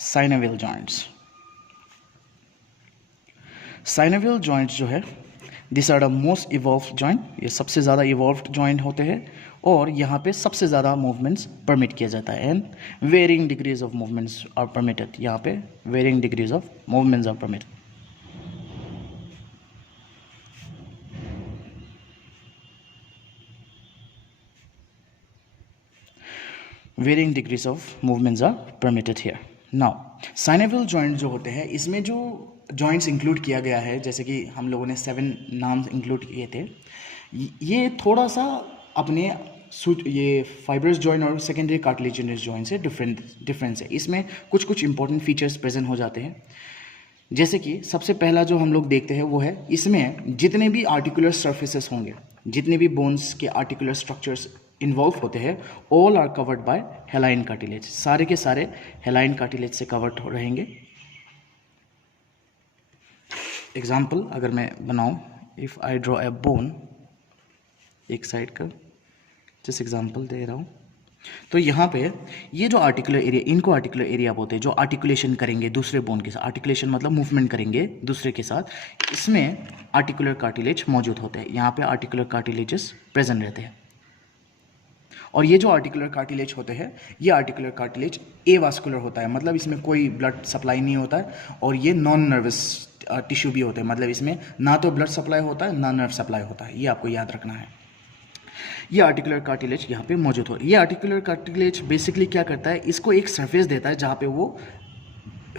Synovial joints. Synovial joints जो है, this are the most evolve joint, ये सबसे ज़्यादा इवॉल्व जॉइंट होते हैं और यहाँ पे सबसे ज़्यादा मूवमेंट्स परमिट किया जाता है and varying degrees of movements are permitted. यहाँ पे varying degrees of movements are permitted. Varying degrees of movements are permitted here. Now synovial joint जो होते हैं, इसमें जो जॉइंट्स इंक्लूड किया गया है, जैसे कि हम लोगों ने 7 नाम इंक्लूड किए थे, ये थोड़ा सा अपने ये फाइब्रस जॉइंट और सेकेंडरी कार्टिलेजिनस जॉइंट से डिफरेंस है। इसमें कुछ कुछ इंपॉर्टेंट फीचर्स प्रेजेंट हो जाते हैं। जैसे कि सबसे पहला जो हम लोग देखते हैं वो है, इसमें जितने भी आर्टिकुलर सर्फेसेस होंगे, जितने भी बोन्स के आर्टिकुलर स्ट्रक्चर्स इन्वॉल्व होते हैं, all are covered by hyaline cartilage. सारे के सारे हेलाइन कार्टिलेज से कवर्ड रहेंगे। एग्जाम्पल अगर मैं बनाऊं, if I draw a bone, एक साइड का जैसे एग्जाम्पल दे रहा हूँ, तो यहाँ पे ये जो आर्टिकुलर एरिया, इनको आर्टिकुलर एरिया बोलते हैं, जो आर्टिकुलेशन करेंगे दूसरे बोन के साथ। आर्टिकुलेशन मतलब मूवमेंट करेंगे दूसरे के साथ, इसमें आर्टिकुलर कार्टिलेज मौजूद होते हैं। यहाँ पे आर्टिकुलर कार्टिलेजेस प्रेजेंट रहते हैं और ये जो आर्टिकुलर कार्टिलेज होते हैं, ये आर्टिकुलर कार्टिलेज एवास्कुलर होता है, मतलब इसमें कोई ब्लड सप्लाई नहीं होता है और ये नॉन नर्वस टिश्यू भी होते हैं, मतलब इसमें ना तो ब्लड सप्लाई होता है ना नर्व सप्लाई होता है। ये आपको याद रखना है। ये आर्टिकुलर कार्टिलेज यहाँ पे मौजूद हो। ये आर्टिकुलर कार्टिलेज बेसिकली क्या करता है, इसको एक सरफेस देता है जहाँ पे वो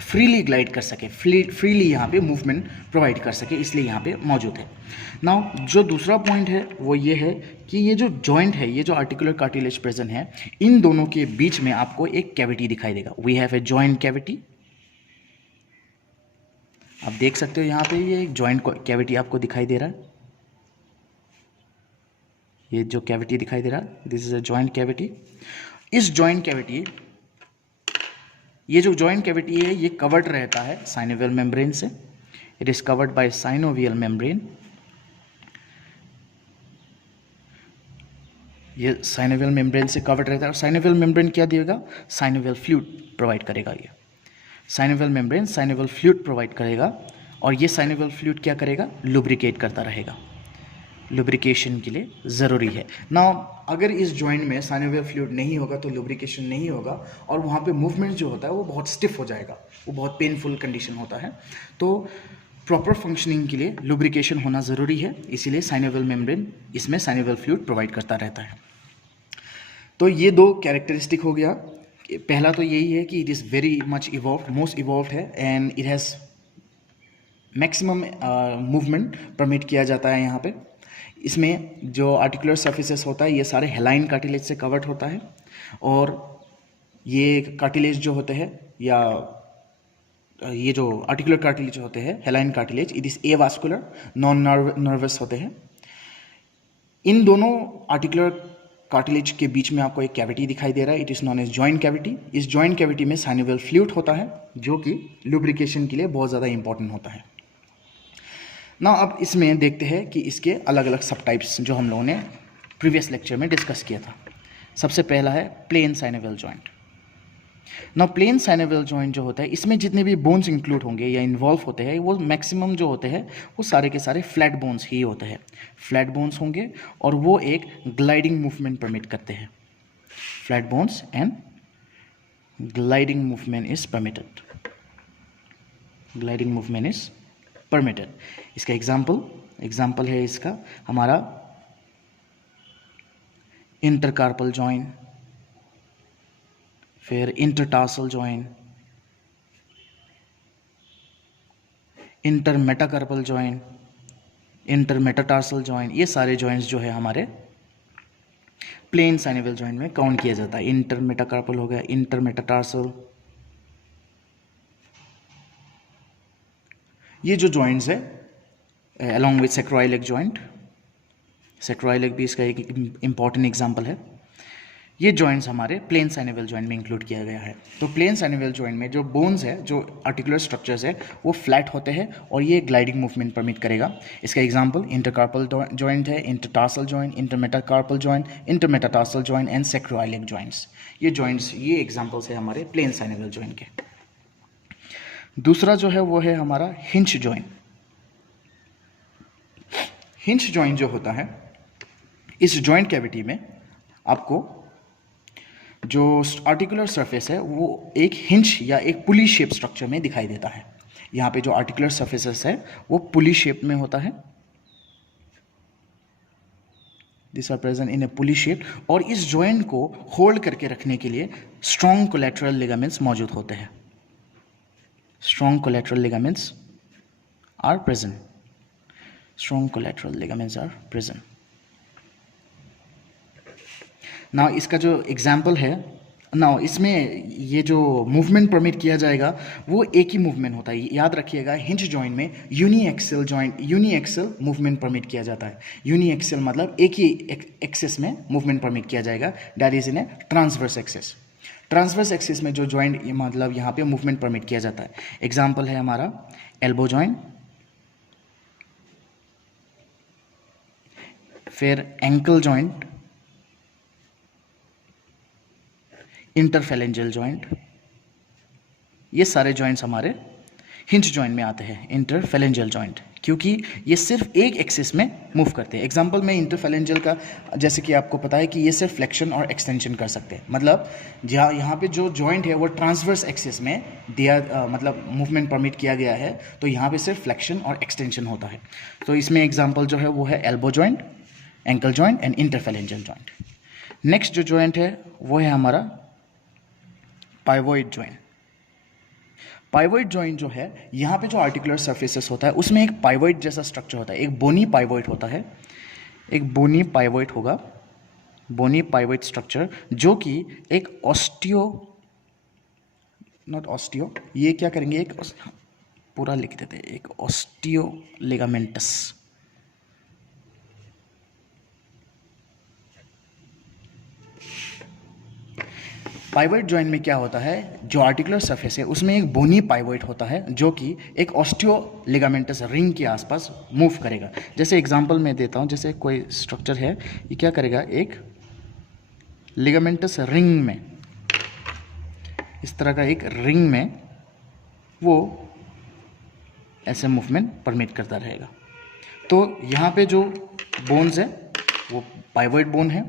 फ्रीली ग्लाइड कर सके, फ्रीली यहाँ पे मूवमेंट प्रोवाइड कर सके, इसलिए यहाँ पे मौजूद है। नाउ जो दूसरा पॉइंट है वो ये है कि ये जो जॉइंट है, ये जो आर्टिकुलर कार्टिलेज प्रेजेंट है, इन दोनों के बीच में आपको एक कैविटी दिखाई देगा। We have a joint cavity. आप देख सकते हो यहाँ पे ये एक जॉइंट कैविटी आपको दिखाई दे रहा है। ये जो कैविटी दिखाई दे रहा है, this is a joint cavity. इस जॉइंट कैविटी, ये जो जॉइंट कैविटी है, ये कवर्ड रहता है साइनोवियल मेम्ब्रेन से। It is covered by synovial membrane. ये साइनोवियल मेम्ब्रेन से कवर्ड रहता है और साइनोवियल मेम्ब्रेन क्या देगा, साइनोवियल फ्लूइड प्रोवाइड करेगा। ये synovial membrane synovial fluid provide करेगा और ये साइनोवियल फ्लूइड क्या करेगा, लुब्रिकेट करता रहेगा। लुब्रिकेशन के लिए ज़रूरी है ना। अगर इस जॉइंट में साइनोवियल फ्लूइड नहीं होगा तो लुब्रिकेशन नहीं होगा और वहाँ पे मूवमेंट जो होता है वो बहुत स्टिफ हो जाएगा, वो बहुत पेनफुल कंडीशन होता है। तो प्रॉपर फंक्शनिंग के लिए लुब्रिकेशन होना ज़रूरी है, इसीलिए साइनोवियल मेम्ब्रेन इसमें साइनोवियल फ्लूइड प्रोवाइड करता रहता है। तो ये दो कैरेक्टरिस्टिक हो गया। पहला तो यही है कि it is very much evolve, most evolve है and it has maximum movement permit किया जाता है। यहाँ पे इसमें जो आर्टिकुलर सर्फेसेस होता है, ये सारे हेलाइन कार्टिलेज से कवर्ड होता है और ये कार्टिलेज जो होते हैं, या ये जो आर्टिकुलर कार्टिलेज होते हैं hyaline cartilage, it is avascular, non nervous होते हैं। इन दोनों आर्टिकुलर कार्टिलेज के बीच में आपको एक कैविटी दिखाई दे रहा है, it is known as joint cavity. इस जॉइंट कैविटी में साइनोवियल फ्लूइड होता है जो कि लुब्रिकेशन के लिए बहुत ज़्यादा इंपॉर्टेंट होता है ना। अब इसमें देखते हैं कि इसके अलग अलग सब टाइप्स जो हम लोगों ने प्रीवियस लेक्चर में डिस्कस किया था। सबसे पहला है प्लेन साइनोवियल जॉइंट। ना प्लेन साइनोवियल जॉइंट जो होता है, इसमें जितने भी बोन्स इंक्लूड होंगे या इन्वॉल्व होते हैं, वो मैक्सिमम जो होते हैं वो सारे के सारे फ्लैट बोन्स ही होते हैं। फ्लैट बोन्स होंगे और वो एक ग्लाइडिंग मूवमेंट परमिट करते हैं। Flat bones and gliding movement is permitted. Gliding movement is permitted. इसका एग्जाम्पल है इसका हमारा इंटरकार्पल जॉइंट, फिर इंटरटार्सल joint, intermetacarpal joint, intermetatarsal joint. ये सारे जॉइंट्स जो है हमारे प्लेन साइनोवियल जॉइंट में काउंट किया जाता है। इंटरमेटाकार्पल हो गया, इंटरमेटाटार्सल। ये जो जॉइंट्स है अलॉन्ग विथ सेक्रोइलिक जॉइंट, सेक्रोइलिक भी इसका एक इंपॉर्टेंट एग्जांपल है। ये जॉइंट्स हमारे प्लेन साइनोवियल जॉइंट में इंक्लूड किया गया है। तो प्लेन साइनोवियल जॉइंट में जो बोन्स है, जो आर्टिकुलर स्ट्रक्चर्स है, वो फ्लैट होते हैं और ये ग्लाइडिंग मूवमेंट परमिट करेगा। इसका एग्जांपल इंटरकार्पल जॉइंट है, intertarsal joint, intermetacarpal joint, intermetatarsal joint and sacroiliac joints. ये जॉइंट्स, ये एग्जांपल्स है हमारे प्लेन साइनोवियल जॉइंट के। दूसरा जो है वो है हमारा हिंज जॉइंट। हिंज जॉइंट जो होता है, इस जॉइंट कैविटी में आपको जो आर्टिकुलर सरफेस है वो एक हिंज या एक पुली शेप स्ट्रक्चर में दिखाई देता है। यहाँ पे जो आर्टिकुलर सरफेसेस है वो पुली शेप में होता है, this are present in a pulley shape. और इस जॉइंट को होल्ड करके रखने के लिए स्ट्रॉन्ग कोलैटरल लिगामेंट्स मौजूद होते हैं। Strong collateral ligaments are present. Strong collateral ligaments are present. ना इसका जो एग्जाम्पल है ना, इसमें ये जो मूवमेंट परमिट किया जाएगा वो एक ही मूवमेंट होता है। याद रखिएगा, हिंज जॉइंट में यूनिएक्सल जॉइंट, यूनिएक्सल मूवमेंट परमिट किया जाता है। यूनिएक्सल मतलब एक ही एक्सिस में मूवमेंट परमिट किया जाएगा, that is in A transverse axis. Transverse axis में जो जॉइंट मतलब यहाँ पे मूवमेंट परमिट किया जाता है, एग्जाम्पल है हमारा एल्बो जॉइंट, फिर एंकल जॉइंट, इंटरफेलेंजल जॉइंट। ये सारे जॉइंट्स हमारे हिंज जॉइंट में आते हैं। इंटरफेलेंजल जॉइंट क्योंकि ये सिर्फ एक एक्सिस में मूव करते हैं। एग्जांपल में इंटरफेलेंजल का, जैसे कि आपको पता है कि ये सिर्फ फ्लेक्शन और एक्सटेंशन कर सकते हैं। मतलब जहाँ यहाँ पे जो जॉइंट है वो ट्रांसवर्स एक्सिस में दिया मतलब मूवमेंट परमिट किया गया है, तो यहाँ पे सिर्फ फ्लेक्शन और एक्सटेंशन होता है। तो इसमें एग्जाम्पल जो है वो है elbow joint, ankle joint and interphalangeal joint. Next जो जॉइंट है वो है हमारा पाइवोइड जॉइंट। पाइवोइड जॉइंट जो है, यहाँ पे जो आर्टिकुलर सर्फेसेस होता है उसमें एक पाइवोइड जैसा स्ट्रक्चर होता है, एक बोनी पाइवोइड होता है, एक बोनी पाइवोइड होगा, बोनी पाइवोइड स्ट्रक्चर, जो कि एक नॉट ऑस्टियो, ये क्या करेंगे, एक पूरा लिख देते हैं, एक ऑस्टियो लिगामेंटस। पाइवोइड जॉइंट में क्या होता है, जो आर्टिकुलर सरफेस है उसमें एक बोनी पाइवोइड होता है जो कि एक ऑस्टियो लिगामेंटस रिंग के आसपास मूव करेगा। जैसे एग्जांपल मैं देता हूँ, जैसे कोई स्ट्रक्चर है, ये क्या करेगा, एक लिगामेंटस रिंग में, इस तरह का एक रिंग में वो ऐसे मूवमेंट परमिट करता रहेगा। तो यहाँ पे जो बोन्स है वो पाइवोइड बोन है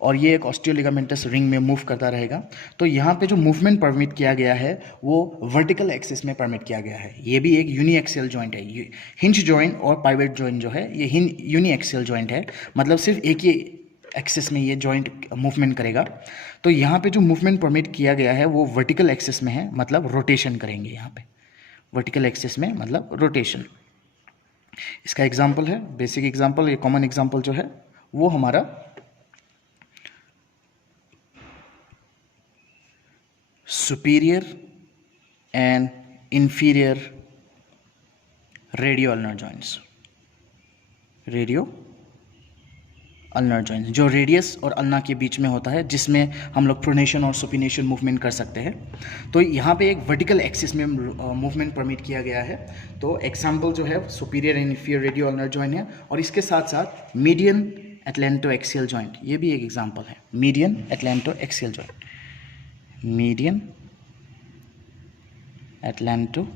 और ये एक ऑस्टियोलिगामेंटस रिंग में मूव करता रहेगा। तो यहाँ पे जो मूवमेंट परमिट किया गया है वो वर्टिकल एक्सिस में परमिट किया गया है। ये भी एक यूनिएक्सियल जॉइंट है। हिंज जॉइंट और पाइवोइड जॉइंट जो है ये यूनिएक्सियल जॉइंट है, मतलब सिर्फ एक ही एक्सिस में ये जॉइंट मूवमेंट करेगा। तो यहाँ पे जो मूवमेंट परमिट किया गया है वो वर्टिकल एक्सिस में है, मतलब रोटेशन करेंगे यहाँ पे, वर्टिकल एक्सिस में मतलब रोटेशन। इसका एग्जाम्पल है, बेसिक एग्जाम्पल, ये कॉमन एग्जाम्पल जो है वो हमारा superior and inferior radio ulnar joints. Radio ulnar joints जो रेडियस और अल्ना के बीच में होता है, जिसमें हम लोग प्रोनेशन और सुपिनेशन मूवमेंट कर सकते हैं। तो यहाँ पे एक वर्टिकल एक्सिस में मूवमेंट परमिट किया गया है। तो एग्जाम्पल जो है superior and inferior radio ulnar joint है, और इसके साथ साथ मीडियन एटलेंटो एक्सियल जॉइंट, ये भी एक एग्जाम्पल है, median atlanto axial joint, median atlanto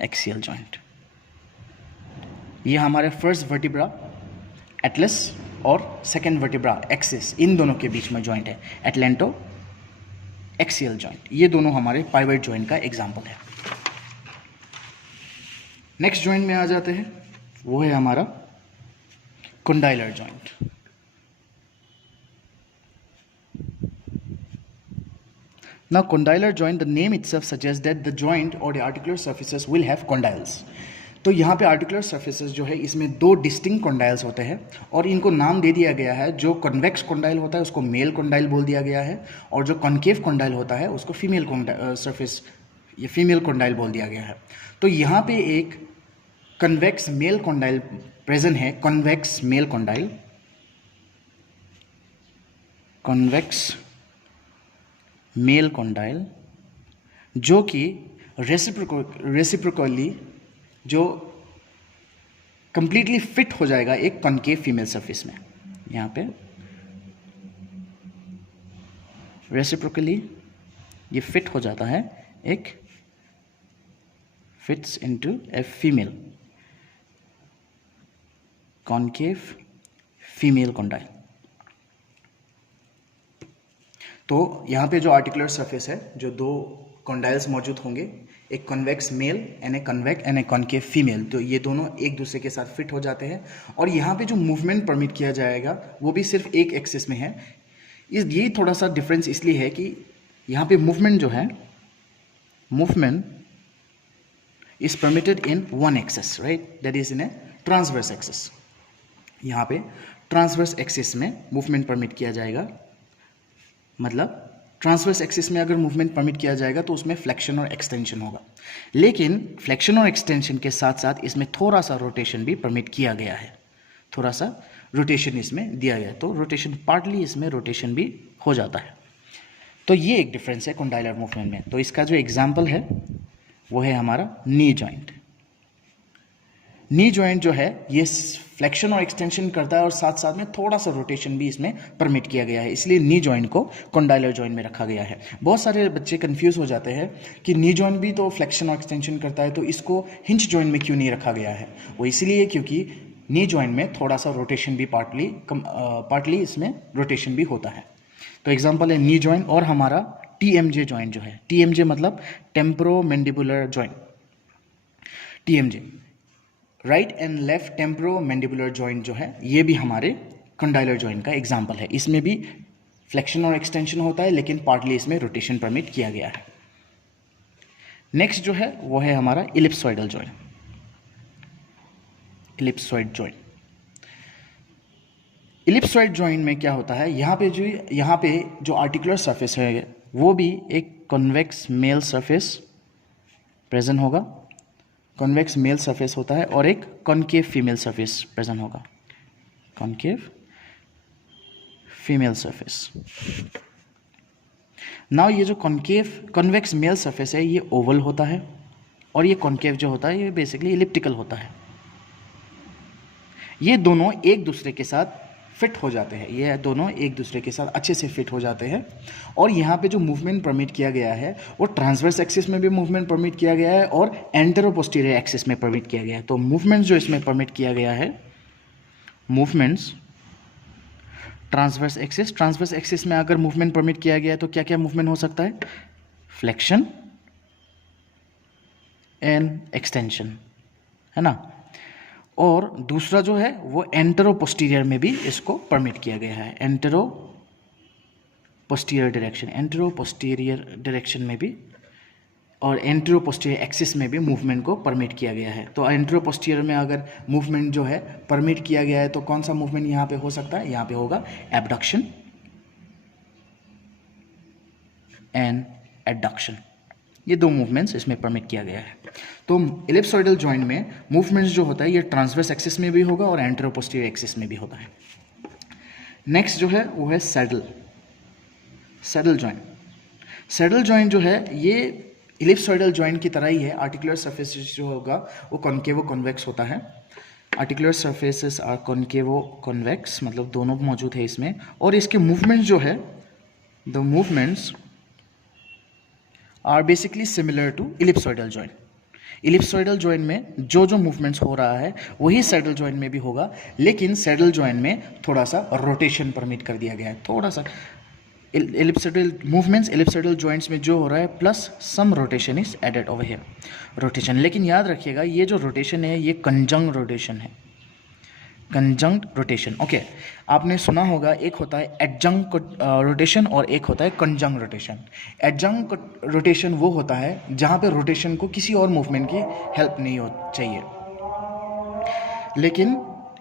axial joint. ये हमारे फर्स्ट वर्टिब्रा एटलस और सेकेंड वर्टिब्रा एक्सिस, इन दोनों के बीच में जॉइंट है, एटलेंटो एक्सियल जॉइंट। ये दोनों हमारे पाइवोइड जॉइंट का एग्जाम्पल है। नेक्स्ट जॉइंट में आ जाते हैं, वो है हमारा condylar joint। Now condylar joint, the name itself suggests that the joint or the articular surfaces will have condyles। तो यहाँ पे आर्टिकुलर सर्फेसेस जो है इसमें दो डिस्टिंक्ट कॉन्डाइल्स होते हैं और इनको नाम दे दिया गया है। जो कन्वेक्स कॉन्डाइल होता है उसको मेल कॉन्डाइल बोल दिया गया है, और जो कॉन्केव कॉन्डाइल होता है उसको फीमेल सर्फेस या फीमेल कॉन्डाइल बोल दिया गया है। तो यहाँ पे एक कन्वेक्स मेल कॉन्डाइल प्रेजेंट है, convex male condyle, convex male condyle, जो कि रेसिप्रोकली जो कंप्लीटली फिट हो जाएगा एक कॉन्केव फीमेल सरफेस में। यहाँ पे रेसिप्रोकली ये फिट हो जाता है एक fits into a female concave female condyle। तो यहाँ पे जो आर्टिकुलर सरफेस है, जो दो कॉन्डाइल्स मौजूद होंगे, एक convex male and a concave female, तो ये दोनों एक दूसरे के साथ फिट हो जाते हैं और यहाँ पे जो मूवमेंट परमिट किया जाएगा वो भी सिर्फ एक एक्सिस में है। ये थोड़ा सा डिफरेंस इसलिए है कि यहाँ पे मूवमेंट जो है, movement is permitted in one axis, right, that is in A transverse axis. यहाँ पे ट्रांसवर्स एक्सिस में मूवमेंट परमिट किया जाएगा, मतलब ट्रांसवर्स एक्सिस में अगर मूवमेंट परमिट किया जाएगा तो उसमें फ्लेक्शन और एक्सटेंशन होगा, लेकिन फ्लेक्शन और एक्सटेंशन के साथ साथ इसमें थोड़ा सा रोटेशन भी परमिट किया गया है, थोड़ा सा रोटेशन इसमें दिया गया है, तो रोटेशन पार्टली इसमें रोटेशन भी हो जाता है। तो ये एक डिफरेंस है कॉन्डाइलर मूवमेंट में। तो इसका जो एग्जाम्पल है वो है हमारा नी जॉइंट। नी जॉइंट जो है ये फ्लेक्शन और एक्सटेंशन करता है और साथ साथ में थोड़ा सा रोटेशन भी इसमें परमिट किया गया है, इसलिए नी जॉइंट को कॉन्डाइलर जॉइंट में रखा गया है। बहुत सारे बच्चे कंफ्यूज हो जाते हैं कि नी जॉइंट भी तो फ्लेक्शन और एक्सटेंशन करता है, तो इसको हिंज जॉइंट में क्यों नहीं रखा गया है। वो इसलिए क्योंकि नी जॉइंट में थोड़ा सा रोटेशन भी पार्टली इसमें रोटेशन भी होता है। तो एग्जाम्पल है नी जॉइंट और हमारा TMJ जॉइंट जो है, TMJ मतलब temporomandibular joint, TMJ right and left temporomandibular joint जो है, ये भी हमारे कॉन्डाइलर जॉइंट का एग्जाम्पल है। इसमें भी फ्लेक्शन और एक्सटेंशन होता है, लेकिन पार्टली इसमें रोटेशन परमिट किया गया है। नेक्स्ट जो है वो है हमारा ellipsoidal joint, ellipsoid joint. Ellipsoid joint में क्या होता है, यहाँ पे जो आर्टिकुलर सरफेस है वो भी एक कॉन्वेक्स मेल सरफेस प्रेजेंट होगा, कॉन्वेक्स मेल सरफेस होता है, और एक कॉन्केव फीमेल सरफेस प्रेजेंट होगा, कॉन्केव फीमेल सरफेस। नाउ ये जो कॉन्वेक्स मेल सरफेस है ये ओवल होता है और ये कॉन्केव जो होता है ये बेसिकली इलिप्टिकल होता है। ये दोनों एक दूसरे के साथ फिट हो जाते हैं, ये दोनों एक दूसरे के साथ अच्छे से फिट हो जाते हैं। और यहाँ पे जो मूवमेंट परमिट किया गया है वो ट्रांसवर्स एक्सिस में भी मूवमेंट परमिट किया गया है और एंटेरो पोस्टीरियर एक्सिस में परमिट किया गया है। तो मूवमेंट्स जो इसमें परमिट किया गया है, मूवमेंट्स ट्रांसवर्स एक्सिस में अगर मूवमेंट परमिट किया गया है तो क्या क्या मूवमेंट हो सकता है, फ्लेक्शन एंड एक्सटेंशन, है ना। और दूसरा जो है वो एंटेरो पोस्टीरियर में भी इसको परमिट किया गया है, एंटेरो पोस्टीरियर डायरेक्शन में भी, और एंटेरो पोस्टीरियर एक्सिस में भी मूवमेंट को परमिट किया गया है। तो एंटेरो पोस्टीरियर में अगर मूवमेंट जो है परमिट किया गया है तो कौन सा मूवमेंट यहाँ पे हो सकता है, यहाँ पे होगा एबडक्शन एंड एडक्शन, ये दो मूवमेंट्स इसमें परमिट किया गया है। तो इलिप्सॉइडल जॉइंट में मूवमेंट्स जो होता है ये ट्रांसवर्स एक्सिस में भी होगा और एंटेरो पोस्टीरियर एक्सिस में भी होता है। नेक्स्ट जो है वो है सैडल जॉइंट। सैडल जॉइंट जो है ये इलिप्सॉइडल जॉइंट की तरह ही है। आर्टिकुलर सरफेसेस जो होगा वो कॉन्केवो कॉन्वेक्स होता है, articular surfaces are concavo convex, मतलब दोनों मौजूद है इसमें। और इसके मूवमेंट्स जो है, the movements are basically similar to ellipsoidal joint. Ellipsoidal joint में जो जो मूवमेंट्स हो रहा है वही सैडल जॉइंट में भी होगा, लेकिन सैडल जॉइंट में थोड़ा सा रोटेशन परमिट कर दिया गया है, थोड़ा सा इलिप्सॉइडल मूवमेंट्स इलिप्सॉइडल जॉइंट्स में जो हो रहा है plus sum rotation is added over here, rotation. लेकिन याद रखिएगा ये जो रोटेशन है ये कंजंक्ट रोटेशन है, कंजंक्ट रोटेशन। ओके, आपने सुना होगा एक होता है एडजंक्ट रोटेशन और एक होता है कंजंक्ट रोटेशन। एडजंक्ट रोटेशन वो होता है जहाँ पे रोटेशन को किसी और मूवमेंट की हेल्प नहीं हो चाहिए, लेकिन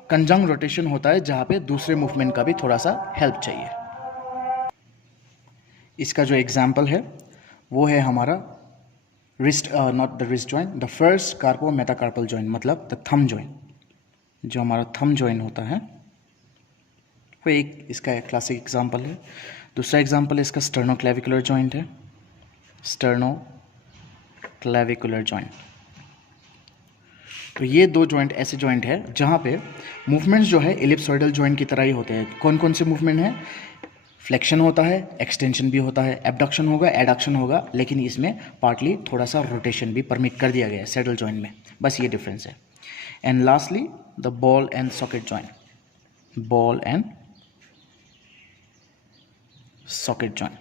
कंजंक्ट रोटेशन होता है जहाँ पे दूसरे मूवमेंट का भी थोड़ा सा हेल्प चाहिए। इसका जो एग्जाम्पल है वो है हमारा wrist, not the wrist joint, the first carpo metacarpal joint, मतलब द थंब जॉइंट। जो हमारा थंब जॉइंट होता है वो एक इसका क्लासिक एग्जाम्पल है। दूसरा एग्जाम्पल है इसका स्टर्नोक्लेविकुलर जॉइंट है, स्टर्नोक्लेविकुलर जॉइंट। तो ये दो जॉइंट ऐसे जॉइंट है जहाँ पे मूवमेंट्स जो है इलिप्सॉइडल जॉइंट की तरह ही होते हैं। कौन कौन से मूवमेंट हैं, फ्लेक्शन होता है, एक्सटेंशन भी होता है, एबडक्शन होगा, एडक्शन होगा, लेकिन इसमें पार्टली थोड़ा सा रोटेशन भी परमिट कर दिया गया है सैडल जॉइंट में, बस ये डिफरेंस है। And lastly the ball and socket joint, ball and socket joint.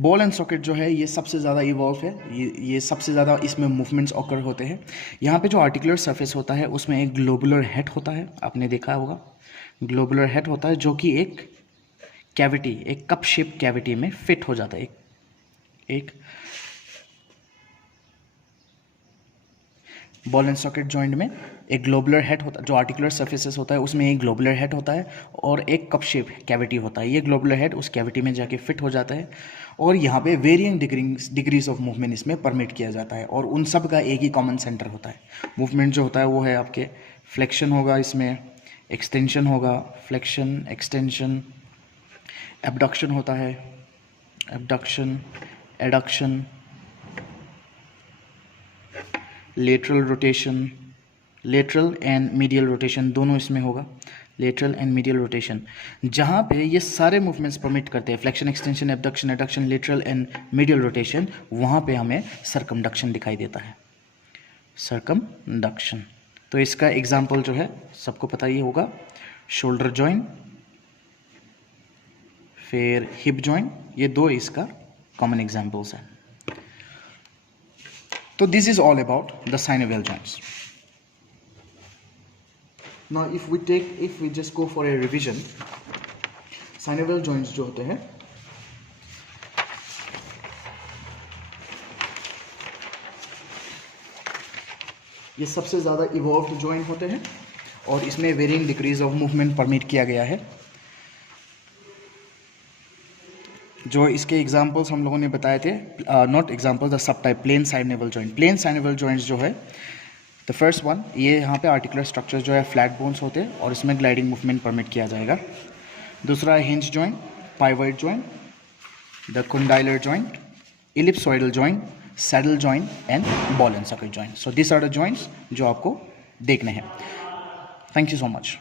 Ball and socket जो है ये सबसे ज़्यादा इवॉल्व है, ये सबसे ज़्यादा इसमें मूवमेंट्स ऑकर होते हैं। यहाँ पे जो आर्टिकुलर सरफेस होता है उसमें एक ग्लोबुलर हेड होता है, आपने देखा होगा ग्लोबुलर हेड होता है जो कि एक कैविटी, एक कप शेप कैविटी में फिट हो जाता है। एक बॉल एंड सॉकेट जॉइंट में एक ग्लोबुलर हेड होता है, जो आर्टिकुलर सर्फेसेस होता है उसमें एक ग्लोबुलर हेड होता है और एक कप शेप कैविटी होता है। ये ग्लोबुलर हेड उस कैविटी में जाके फिट हो जाता है और यहाँ पे वेरियंग डिग्रीज ऑफ मूवमेंट इसमें परमिट किया जाता है और उन सब का एक ही कॉमन सेंटर होता है। मूवमेंट जो होता है वो है आपके फ्लेक्शन होगा, इसमें एक्सटेंशन होगा, फ्लेक्शन एक्सटेंशन, एबडक्शन होता है, abduction adduction, lateral rotation, lateral and medial rotation दोनों इसमें होगा, लेटरल एंड मीडियल रोटेशन। जहाँ पे ये सारे मूवमेंट्स परमिट करते हैं, flexion extension abduction adduction lateral and medial rotation, वहाँ पे हमें सरकमडक्शन दिखाई देता है, सरकमडक्शन। तो इसका एग्जाम्पल जो है सबको पता ही होगा, शोल्डर जॉइंट, फिर हिप जॉइंट, ये दो इसका कॉमन एग्जाम्पल्स हैं। तो this is all about the synovial joints. Now if we just go for a revision, synovial joints जो होते हैं ये सबसे ज़्यादा इवॉल्व्ड जॉइंट होते हैं और इसमें varying degrees of movement permit किया गया है। जो इसके एग्जांपल्स हम लोगों ने बताए थे, not examples, the subtype plane synovial joint. Plane synovial joints जो है, द फर्स्ट वन, ये यहाँ पे आर्टिकुलर स्ट्रक्चर जो है फ्लैट बोन्स होते हैं और इसमें ग्लाइडिंग मूवमेंट परमिट किया जाएगा। दूसरा है hinge joint, pivot joint, the condylar joint, ellipsoidal joint, saddle joint and ball and socket joint. So this are the joints जो आपको देखने हैं। Thank you so much.